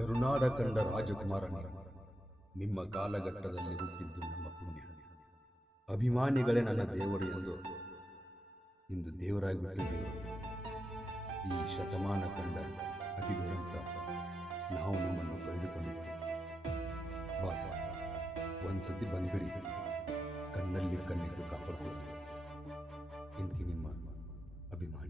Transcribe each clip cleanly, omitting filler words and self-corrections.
ಕರುನಾಡ ಕಂಡ ರಾಜಕುಮಾರನೇ, ನಿಮ್ಮ ಕಾಲಘಟ್ಟದಲ್ಲಿ ಹುಟ್ಟಿದ್ದು ನಮ್ಮ ಪುಣ್ಯ. ಅಭಿಮಾನಿಗಳೇ ನನ್ನ ದೇವರು ಎಂದು ಇಂದು ದೇವರಾಗಿ ಬಿಟ್ಟಿದ್ದೇವೆ. ಈ ಶತಮಾನ ಕಂಡ ಅತಿ ದುರಂತ ನಾವು ನಿಮ್ಮನ್ನು ಕಳೆದುಕೊಂಡಿದ್ದೇವೆ. ಬಾಸ್, ಒಂದ್ಸತಿ ಬಂದ್ಬಿಡಿ, ಕಣ್ಣಲ್ಲಿ ಕಣ್ಣಿಟ್ಟು ಕಾಪಾಡ್ಕೊಳ್ತೀವಿ. ಇಂತಿ ನಿಮ್ಮ ಅಭಿಮಾನಿ.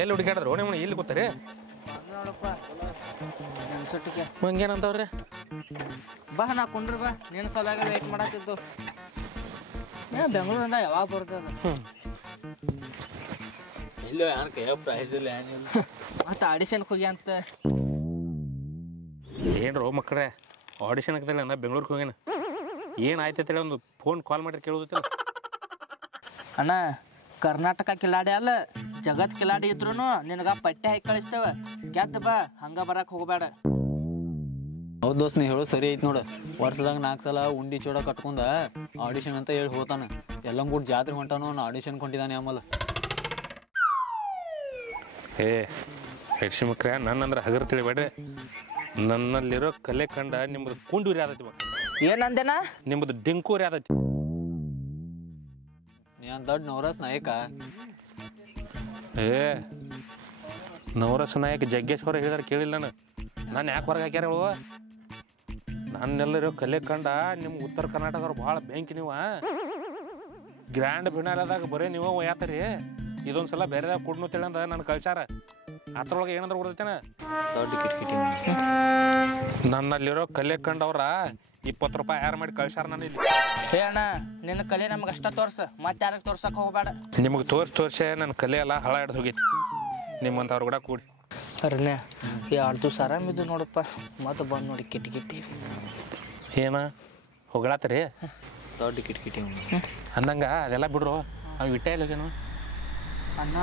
ಎಲ್ಲಿ ಹುಡುಕಾಡಿದ್ರು ನಿಮ್ಮ ಇಲ್ಲಿ ಕೂತಾರೆ ನೋಡಪ್ಪ ನೆನ್ಸಟ್ಟಿಗೆ ಹಂಗೇನಂತವ್ರಿ ಬಾ ನಾ ಕುಂಡ್ರಿ ಬಾ ನಿನ್ನ ಸಲಾಗ ವೇಟ್ ಮಾಡತ್ತಿದ್ದು ಬೆಂಗಳೂರಿಂದ ಯಾವಾಗ ಬರ್ತದ ಇಲ್ಲ ಏನ್ ಕೈಯ ಪ್ರೈಸ್ ಇಲ್ಲ ಏನಿಲ್ಲ ಮತ್ತೆ ಆಡಿಷನ್ಗೆ ಹೋಗಿ ಅಂತ ಏನ್ರೋ ಮಕ್ಕಳೇ ಆಡಿಷನ್ ಆಗ್ತಿಲ್ಲ ನಾ ಬೆಂಗ್ಳೂರಿಗೆ ಹೋಗ್ಯಾನ ಏನಾಯ್ತೈತೆ ಒಂದು ಫೋನ್ ಕಾಲ್ ಮಾಡಿ ಕೇಳೋದಿಲ್ಲ ಅಣ್ಣ ಕರ್ನಾಟಕ ಕಿಲಾಡಿ ಅಲ್ಲ ಜಗತ್ ಕಿಲಾಡಿ ಇದ್ರು ನಿನಗ ಪಟ್ಟೆ ಹಾಕಿ ಕಳಿಸ್ತೇವ ಗೆದ್ದ ಬಾ ಹಂಗ ಬರಕ್ ಹೋಗ್ಬೇಡ. ಹೌದು ದೋಸ್ತ್, ನೀ ಹೇಳೋದು ಸರಿ ಐತಿ ನೋಡು. ವರ್ಷದಾಗ 4 ಸಲ ಉಂಡಿ ಚೋಡ ಕಟ್ಕೊಂಡ ಆಡಿಷನ್ ಅಂತ ಹೇಳಿ ಹೋತಾನ. ಎಲ್ಲ ಕೂಡ ಜಾತ್ರೆ ಹೊಂಟಾನು, ಅವ್ನು ಆಡಿಷನ್ ಕೊಂಡಿದ್ದಾನೆ ಆಮೇಲೆ. ಹೆಡ್ಸಿ ಮಕ್ಳ ನನ್ನಂದ್ರೆ ಹಗರ್ ತಿಳಿಬೇಡ್ರಿ. ನನ್ನಲ್ಲಿರೋ ಕಲೆ ಕಂಡ ನಿಮ್ಮದು ಕುಂಡೂರಿ ಆದೈತಿ ಮಕ್ಕಳು. ಏನಂದೇನ ನಿಮ್ಮದು ಡಿಂಕೂರಿ ಆದೈತಿ. ನೀ ಅಂತ ದೊಡ್ಡ ನವರಸ್ ನಾಯಕ. ನವರಸ ನಾಯಕ ಜಗ್ಗೇಶ್ವರ ಹೇಳಿದಾರೆ ಕೇಳಿಲ್ಲ ನಾನು ಯಾಕೆ ಹೊರಗೆ ಹಾಕ್ಯಾರ ಹೇಳುವ. ನನ್ನೆಲ್ಲರೂ ಕಲೆ ಕಂಡ ನಿಮ್ಗೆ ಉತ್ತರ ಕರ್ನಾಟಕದವ್ರು ಭಾಳ ಬ್ಯಾಂಕಿ ನೀವು. ಗ್ರ್ಯಾಂಡ್ ಫಿನಾಲದಾಗ ಬರೀ ನೀವು ಯಾತರಿ ಇದೊಂದು ಸಲ ಬೇರೆದಾಗ ಕುಡ್ನುತ್ತೇಳಿ ಅಂದ ನನ್ನ ಕಳ್ಸಾರ. ಅದ್ರೊಳಗೆ ಏನಂದ್ರೆ ಕೊಡ್ತೇನೆ ದೊಡ್ಡ ಕಿಟಕಿಟಿ. ನನ್ನಲ್ಲಿರೋ ಕಲೆ ಕಂಡವ್ರ 20 ರೂಪಾಯಿ ಯಾರು ಮಾಡಿ ಕಳ್ಸಾರ ನಾನು ಇಲ್ಲಿ. ಹೇ ಅಣ್ಣ ನಿನ್ನ ಕಲೆ ನಮ್ಗೆ ಅಷ್ಟ ತೋರ್ಸ ಮತ್ತೆ ಯಾರಿಗೆ ತೋರ್ಸಕ್ ಹೋಗ್ಬೇಡ. ನಿಮಗೆ ತೋರ್ಸೆ ನನ್ನ ಕಲೆ ಎಲ್ಲ ಹಳ ಹಿಡ್ದು ಹೋಗೈತಿ. ನಿಮ್ಮಂಥವ್ರು ಕೂಡ ಕೂಡಿ ಅರ್ನೇ 2 ದಿವಸ ಆರಾಮಿದ್ದು ನೋಡಪ್ಪ. ಮತ್ತೆ ಬಂದು ನೋಡಿ ಕಿಟಕಿಟಿ ಏನ ಹೊಗಳಾತರಿ ದೊಡ್ಡ ಕಿಟಕಿಟಿ ಅಂದಂಗ ಅದೆಲ್ಲ ಬಿಡ್ರು. ಅವ್ನು ಇಟ್ಟೇ ಇಲ್ಲಗೇನು ಅಣ್ಣ.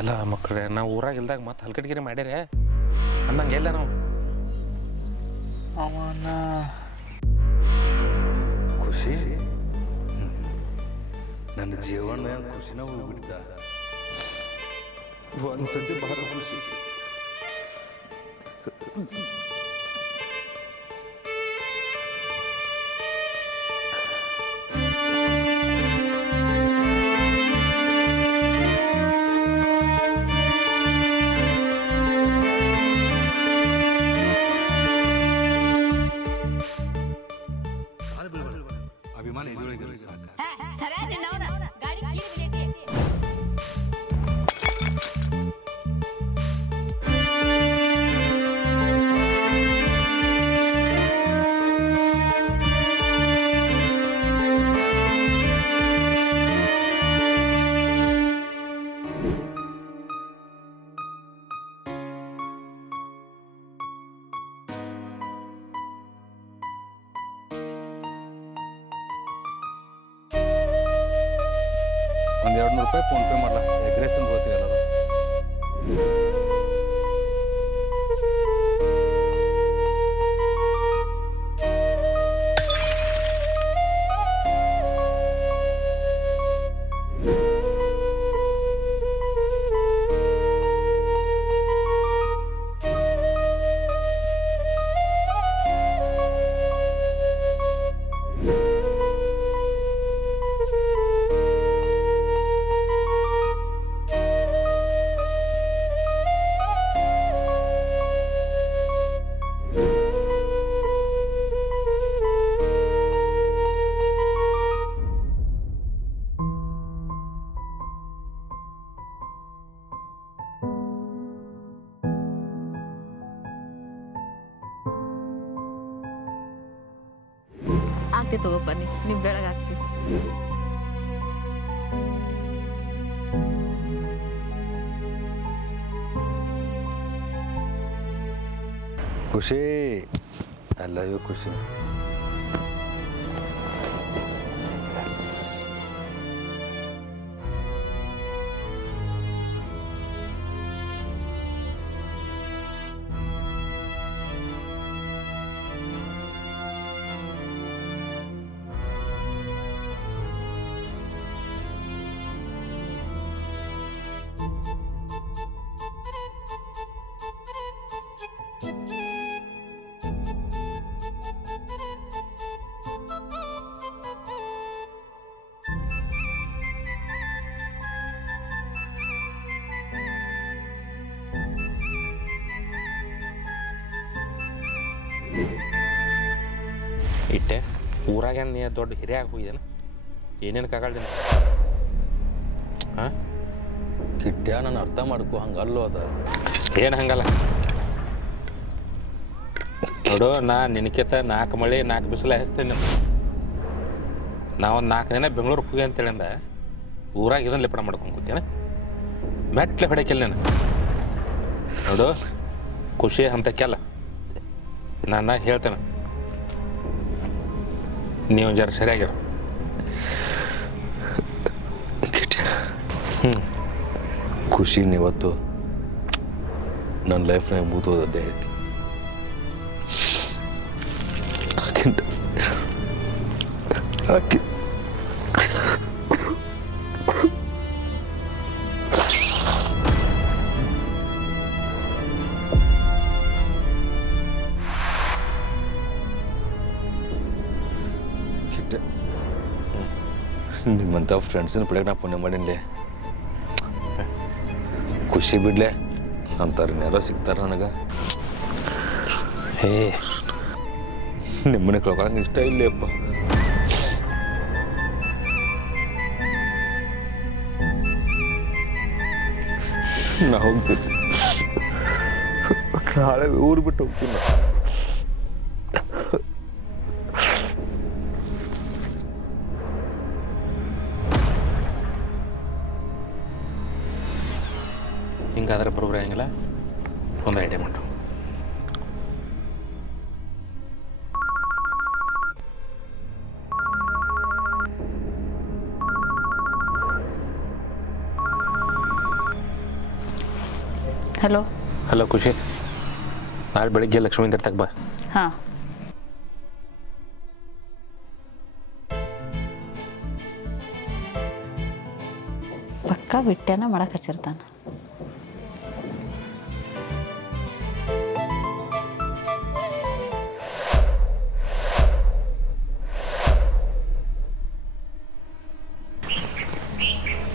ಅಲ್ಲ ಮಕ್ಕಳೇ, ನಾವು ಊರಾಗ ಇಲ್ದಾಗ ಮತ್ತೆ ಹಲ್ಕಟ್ಗಿರಿ ಮಾಡ್ಯಾರೆ ಅಂದಂಗೆ ಎಲ್ಲ ನಾವು ಅವನ ಖುಷಿ ನನ್ನ ಜೀವನ ಖುಷಿನ ಹೋಗ್ಬಿಡ್ತಾ. ಒಂದ್ಸತಿ ಬಹಳ ಖುಷಿ. ಅಭಿಮಾನ ಇದೊಳಗಿರಲಿ ಸಾಕ. ಒಂದು 200 ರೂಪಾಯಿ ಫೋನ್ಪೇ ಮಾಡಲ ಎಗ್ ರೈಸ್ ಅಂತ ಹೋಗ್ತೀವಿ ಎಲ್ಲರೂ. ಆಗ್ತಿ ತಗೋಪ್ಪ ನೀವು ಬೆಳಗಾಗ್ತಿ. ಖುಷಿ ಐ ಲವ್ ಯು ಖುಷಿ. ಇಟ್ಟೆ ಊರಾಗ ನೀ ದೊಡ್ಡ ಹಿರಿಯಾಗಿ ಹೋಗಿದ್ದೇನೆ ಏನೇನು ಕಾಗಲ್ದೇನೆ ಹಾಂ ಕಿಟ್ಟ್ಯಾ ನಾನು ಅರ್ಥ ಮಾಡ್ಕೊ ಹಂಗಲ್ಲೋ ಅದ ಏನು ಹಂಗಲ್ಲ ನೋಡು. ನಾ ನಿನಕಿತ 4 ಮಳೆ 4 ಬಿಸಿಲು ಹಚ್ತೇನೆ. ನಾವೊಂದು 4 ದಿನ ಬೆಂಗ್ಳೂರಿಗೆ ಹೋಗಿ ಅಂತೇಳಿಂದ ಊರಾಗ ಇದನ್ನು ಲಿಪಣ ಮಾಡ್ಕೊಂಡು ಕೂತೇನೆ. ಮೆಟ್ಲೆ ಹೊಡಕಿಲ್ಲ ನಾನು ನೋಡು. ಖುಷಿ ಅಂತಕ್ಕೆಲ್ಲ ನಾನು ಹೇಳ್ತೇನೆ, ನೀವು ಜರ ಸರಿಯಾಗಿರ. ಖುಷಿನ ಇವತ್ತು ನನ್ನ ಲೈಫ್ನಾಗ ಮುಗಿದೋದದ್ದೇ ಐತಿ. ನಿಮ್ಮಂಥ ಫ್ರೆಂಡ್ಸಿನ ಪಡೆಗೆ ನಾ ಪುಣ್ಯ ಮಾಡೀನಿ. ಖುಷಿ ಬಿಡ್ಲೆ ಅಂತಾರೆ ಯಾರೋ ಸಿಗ್ತಾರೆ ನನಗೆ. ನಿಮ್ಮನೆ ಕಳ್ಕೊಳಂಗೆ ಇಷ್ಟ ಇಲ್ಲಪ್ಪ. ನಾ ಹೋಗ್ತೀನಿ, ನಾಳೆ ಊರು ಬಿಟ್ಟು ಹೋಗ್ತೀನಿ. ಹಿಂಗಾದ್ರೆ ಬರೋಬ್ರಿ ಹಂಗಿಲ್ಲ, ಒಂದು ಐಡಿಯಾ ಮಾಡು. ಹಲೋ ಹಲೋ ಖುಷಿ, ನಾಳೆ ಬೆಳಿಗ್ಗೆ ಲಕ್ಷ್ಮೀ ತಕ್ಕ ಬಾ. ಹಾಂ ಪಕ್ಕ ಬಿಟ್ಟೆನ ಮಾಡಕ್ಕೆ ಹಚ್ಚಿರ್ತಾನೆ.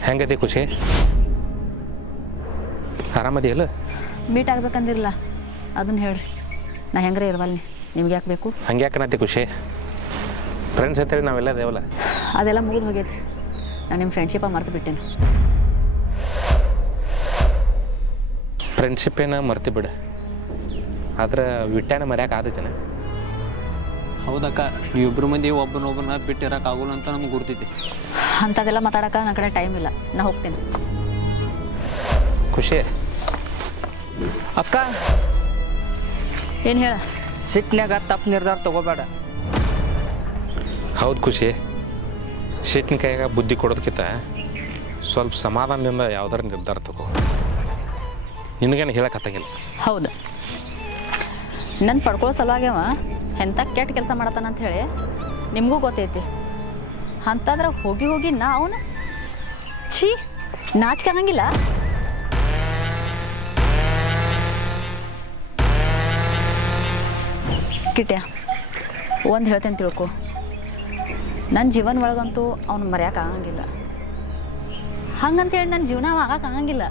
ಹೆಂಗೈತಿ ಖುಷಿ, ಆರಾಮದಿಯಲ್ಲ? ಮೀಟ್ ಆಗ್ಬೇಕಂದಿರಲ್ಲ ಅದನ್ನ ಹೇಳ್ರಿ. ನಾ ಹೆಂಗ್ರೆ ಇರ್ವಲ್ನಿ, ನಿಮ್ಗೆ ಯಾಕೆ ಬೇಕು? ಹಂಗೆ ಯಾಕನತಿ ಖುಷಿ, ಫ್ರೆಂಡ್ಸ್ ಅಂತೇಳಿ ನಾವೆಲ್ಲ ದೇವಲ್ಲ. ಅದೆಲ್ಲ ಮುಗಿದು ಹೋಗೈತಿ. ನಾನು ನಿಮ್ಮ ಫ್ರೆಂಡ್ಶಿಪ್ಪಾಗ ಮರ್ತು ಬಿಟ್ಟೇನೆ. ಫ್ರೆಂಡ್ಶಿಪ್ಪೇನ ಮರ್ತಿ ಬಿಡ, ಆದ್ರೆ ವಿಟ್ಟಾನ ಮರ್ಯಾಕೆ ಆದೈತೇನೆ. ಹೌದಕ್ಕ, ನೀವಿಬ್ರು ಮಂದಿ ಒಬ್ಬನೊಬ್ಬನ ಬಿಟ್ಟಿರಕ್ಕೆ ಆಗೋಲ್ಲ ಅಂತ ನಮ್ಗೆ ಗುರ್ತೈತಿ. ಅಂಥದ್ದೆಲ್ಲ ಮಾತಾಡೋಕೆ ನನ್ನ ಕಡೆ ಟೈಮ್ ಇಲ್ಲ, ನಾ ಹೋಗ್ತೇನೆ. ಖುಷಿ ಅಕ್ಕ ಏನು ಹೇಳ? ಸಿಟ್ನ್ಯಾಗ ತಪ್ಪು ನಿರ್ಧಾರ ತಗೋಬೇಡ. ಹೌದು ಖುಷಿ, ಸಿಟ್ಟಿನ ಕೈಯಾಗ ಬುದ್ಧಿ ಕೊಡೋದಕ್ಕಿಂತ ಸ್ವಲ್ಪ ಸಮಾಧಾನದಿಂದ ಯಾವ್ದಾರ ನಿರ್ಧಾರ ತಗೋ. ನಿನಗೇನು ಹೇಳಕತ್ತಾಗಿಲ್ಲ. ಹೌದು, ನನ್ನ ಪಡ್ಕೊಳ್ಳೋ ಸಲುವಾಗ್ಯವ ಎಂಥ ಕೆಟ್ಟ ಕೆಲಸ ಮಾಡತ್ತಾನ ಅಂತ ಹೇಳಿ ನಿಮಗೂ ಗೊತ್ತೈತಿ. ಅಂತಾದ್ರೆ ಹೋಗಿ ಹೋಗಿ ನಾ ಅವನ ಛೀ ನಾಚಿಕೆ ಆಗಂಗಿಲ್ಲ. ಕಿಟ್ಯ, ಒಂದು ಹೇಳ್ತೇನೆ ತಿಳ್ಕೊ, ನನ್ನ ಜೀವನ ಒಳಗಂತೂ ಅವ್ನು ಮರೆಯೋಕೆ ಆಗಂಗಿಲ್ಲ. ಹಂಗಂತೇಳಿ ನನ್ನ ಜೀವನ ಆಗಕ್ಕೆ ಆಗಂಗಿಲ್ಲ.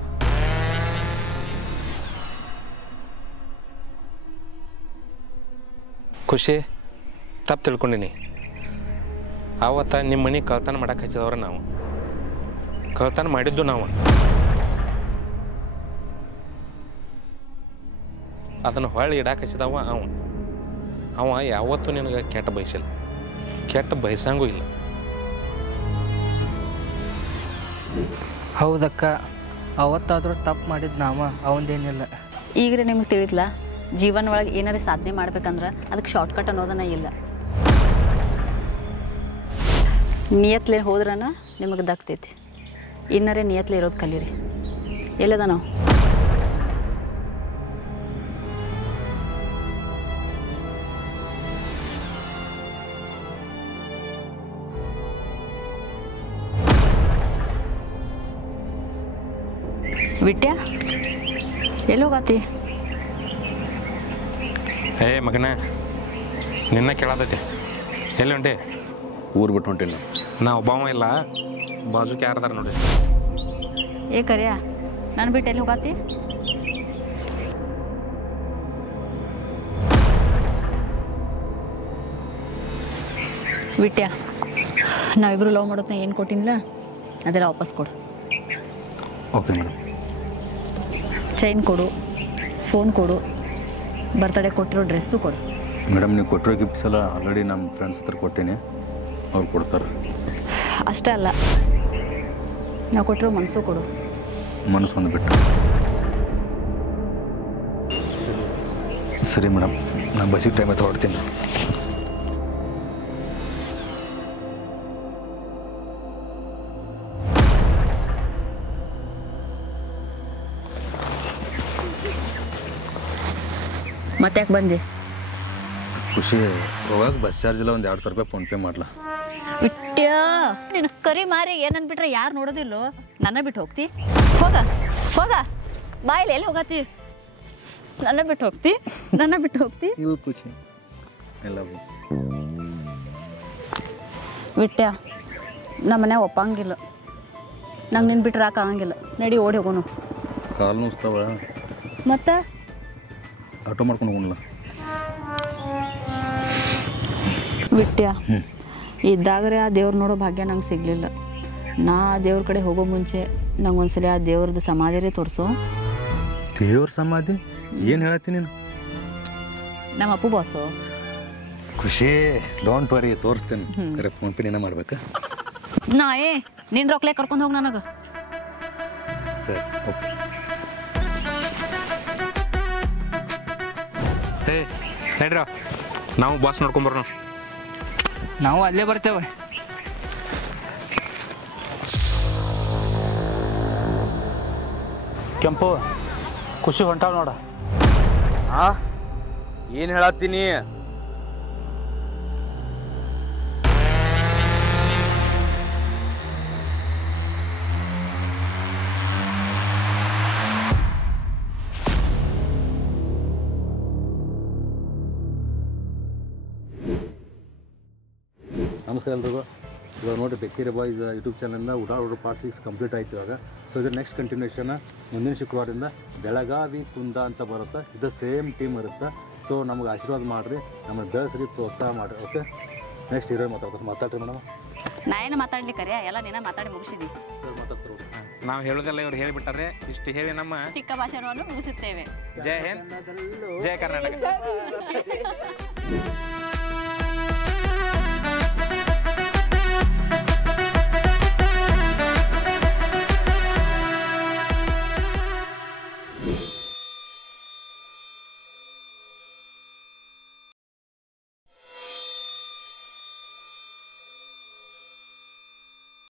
ಖುಷಿ, ತಪ್ಪು ತಿಳ್ಕೊಂಡಿನಿ. ಆವತ್ತ ನಿಮ್ಮ ಮನೆ ಕಳ್ತನ ಮಾಡಕ್ಕೆ ಹಚ್ಚಿದವ್ರ ನಾವು. ಕಳ್ತನ ಮಾಡಿದ್ದು ನಾವು. ಅದನ್ನು ಹೊಳ್ಳಿ ಇಡಕ್ಕೆ ಹಚ್ಚಿದವ ಅವ ಯಾವತ್ತೂ ನಿನಗೆ ಕೆಟ್ಟ ಬಯಸಿಲ್ಲ, ಕೆಟ್ಟ ಬಯಸಂಗೂ ಇಲ್ಲ. ಹೌದಕ್ಕ, ಅವತ್ತಾದರೂ ತಪ್ಪು ಮಾಡಿದ್ದು ನಾವ, ಅವಂದೇನಿಲ್ಲ. ಈಗ್ರೆ ನಿಮ್ಗೆ ತಿಳಿದ್ಲ, ಜೀವನ ಒಳಗೆ ಏನಾರೇ ಸಾಧನೆ ಮಾಡ್ಬೇಕಂದ್ರೆ ಅದಕ್ಕೆ ಶಾರ್ಟ್ಕಟ್ ಅನ್ನೋದನ್ನ ಇಲ್ಲ. ನಿಯತ್ಲೆ ಹೋದ್ರನ ನಿಮಗೆ ದಕ್ತೈತಿ. ಇನ್ನರೇ ನಿಯತ್ಲೆ ಇರೋದು ಕಲೀರಿ. ಎಲ್ಲದ ನಾವು ವಿಟ್ಯ, ಎಲ್ಲಿ ಹೋಗತ್ತಿ? ಏ ಮಗನ, ನಿನ್ನ ಕೇಳತೈತಿ. ಎಲ್ಲಿ ಹೊಂಟಿ? ಊರು ಬಿಟ್ಟು ಹೊಂಟಿಲ್ಲ. ನಾ ಒಬ್ಬವ ಇಲ್ಲ, ಬಾಜುಕ್ಕೆ ಯಾರದಾರ ನೋಡಿ. ಏ ಕರಿಯ, ನಾನು ಬಿಟ್ಟು ಎಲ್ಲಿ ಹೋಗತ್ತಿ? ವಿಟ್ಯ, ನಾವಿಬ್ರು ಲವ್ ಮಾಡೋದನ್ನ ಏನು ಕೊಟ್ಟಿನಿಲ್ಲ ಅದೆಲ್ಲ ವಾಪಸ್ ಕೊಡು. Okay madam. ಚೈನ್ ಕೊಡು, ಫೋನ್ ಕೊಡು, ಬರ್ತಡೇ ಕೊಟ್ಟಿರೋ ಡ್ರೆಸ್ಸು ಕೊಡು. ಮೇಡಮ್, ನೀವು ಕೊಟ್ಟಿರೋ ಗಿಫ್ಟ್ಸ್ ಎಲ್ಲ ಆಲ್ರೆಡಿ ನಮ್ಮ ಫ್ರೆಂಡ್ಸ್ ಹತ್ರ ಕೊಟ್ಟೀನಿ, ಅವ್ರು ಕೊಡ್ತಾರೆ. ಅಷ್ಟೇ ಅಲ್ಲ, ನಾವು ಕೊಟ್ಟಿರೋ ಮನಸ್ಸು ಕೊಡು. ಮನಸ್ಸು ಒಂದು ಬಿಟ್ಟು. ಸರಿ ಮೇಡಮ್, ನಾನು ಬಸ್ಸಿಗೆ ಟೈಮ್ ಆಯ್ತು, ಹೊರಡ್ತೀನಿ. ಮತ್ತೆ ಯಾಕೆ ಬಂದೆ? ಖುಷಿ, ಹೋಗಾಗ ಬಸ್ ಚಾರ್ಜ್ ಎಲ್ಲ ಒಂದು 2,000 ರೂಪಾಯಿ ಫೋನ್ಪೇ ಮಾಡಲಾ? ಬಿಟ್ಟ್ಯಾ, ನಿನ್ನ ಕರಿ ಮಾರಿ ಏನನ್ಬಿಟ್ರೆ ಯಾರು ನೋಡೋದಿಲ್ಲೋ? ನನ್ನ ಬಿಟ್ಟು ಹೋಗ್ತಿ? ಹೋಗ ಹೋಗ, ಬಾಯಲ್ಲಿ ಎಲ್ಲಿ ಹೋಗತ್ತಿ? ನನ್ನ ಬಿಟ್ಟು ಹೋಗ್ತಿ? ನನ್ನ ಬಿಟ್ಟು ಹೋಗ್ತಿ? ಇಲ್ಲ ಖುಷಿ, ಎಲ್ಲ ಬಿಟ್ಟ್ಯಾ, ನಮ್ಮ ಮನೆ ಒಪ್ಪಂಗಿಲ್ಲ. ನಂಗೆ ನಿನ್ನ ಬಿಟ್ಟು ಆಗಂಗಿಲ್ಲ. ನಡಿ, ಓಡಿ ಹೋಗೋನು. ಕಾಲು ನೋಸ್ತಾವ, ಮತ್ತೆ ಆಟೋ ಮಾಡ್ಕೊಂಡು ಹೋಗೋಣ. ಬಿಟ್ಟ್ಯಾ, ಇದ್ದಾಗ್ರೆ ಆ ದೇವ್ರು ನೋಡೋ ಭಾಗ್ಯ ನಂಗೆ ಸಿಗಲಿಲ್ಲ. ನಾ ಆ ದೇವ್ರ ಕಡೆ ಹೋಗೋ ಮುಂಚೆ ನಂಗೆ ಒಂದ್ಸಲ ಆ ದೇವ್ರದ್ದು ಸಮಾಧಿರೇ ತೋರಿಸು. ದೇವ್ರ ಸಮಾಧಿ? ಏನು ಹೇಳತ್ತಿ ನೀನು? ನಮ್ಮ ಅಪ್ಪು ಬಾಸು. ಖುಷಿ, ಡೋಂಟ್ ವರಿ, ತೋರಿಸ್ತೇನೆ. ಕರೆ ಫೋನ್ಪೇ ನೀನೇ ಮಾಡ್ಬೇಕಾ? ನಾಯೇ ನಿನ್ನ ರೊಕ್ಲೆ ಕರ್ಕೊಂಡು ಹೋಗಿ ನನಗೆ. ಸರಿ, ಓಕೆ. ಏ ನಡ್ರ, ನಾವು ಬಾಸ್ ನೋಡ್ಕೊಂಬರೋಣ. ನಾವು ಅಲ್ಲೇ ಬರ್ತೇವೆ. ಕೆಂಪು, ಖುಷಿ ಹೊಂಟಾವ ನೋಡ. ಏನು ಹೇಳತ್ತೀನಿ? ನಮಸ್ಕಾರ ಎಲ್ರಿಗೂ. ಇವಾಗ ನೋಡಿ, ಬೆಕ್ಕಿರೆ ಬಾಯ್ಸ್ ಯೂಟ್ಯೂಬ್ ಚಾನಲ್ನ ಊಟ ಪಾರ್ಟ್ 6 ಕಂಪ್ಲೀಟ್ ಆಯ್ತು ಇವಾಗ. ಸೊ ಇದ್ರ ನೆಕ್ಸ್ಟ್ ಕಂಟಿನ್ಯೂಷನ್ ಮುಂದಿನ ಶುಕ್ರವಾರದಿಂದ ಬೆಳಗಾವಿ ಕುಂದ ಅಂತ ಬರುತ್ತೆ. ಇದು ಸೇಮ್ ಟೀಮ್ ಇರುತ್ತೆ. ಸೊ ನಮ್ಗೆ ಆಶೀರ್ವಾದ ಮಾಡಿರಿ, ನಮಗೆ ಬೆಳೆಸ್ರಿ, ಪ್ರೋತ್ಸಾಹ ಮಾಡಿರಿ. ಓಕೆ, ನೆಕ್ಸ್ಟ್ ಹೀರೋ ಮಾತಾಡ್ರಿ ಮೇಡಮ್. ನಾ ಏನು ಮಾತಾಡ್ಲಿಕ್ಕರೆ ಎಲ್ಲ ನೀನ ಮಾತಾಡಿ ಮುಗಿಸಿದಿ. ನಾವು ಹೇಳೋದೆಲ್ಲ ಇವ್ರು ಹೇಳಿಬಿಟ್ಟಾರೆ. ಇಷ್ಟು ಹೇಳಿ ನಮ್ಮ ಚಿಕ್ಕ ಭಾಷಣವನ್ನು ಮುಗಿಸುತ್ತೇವೆ. ಜೈ ಹಿಂದ್, ಜೈ ಕರ್ನಾಟಕ.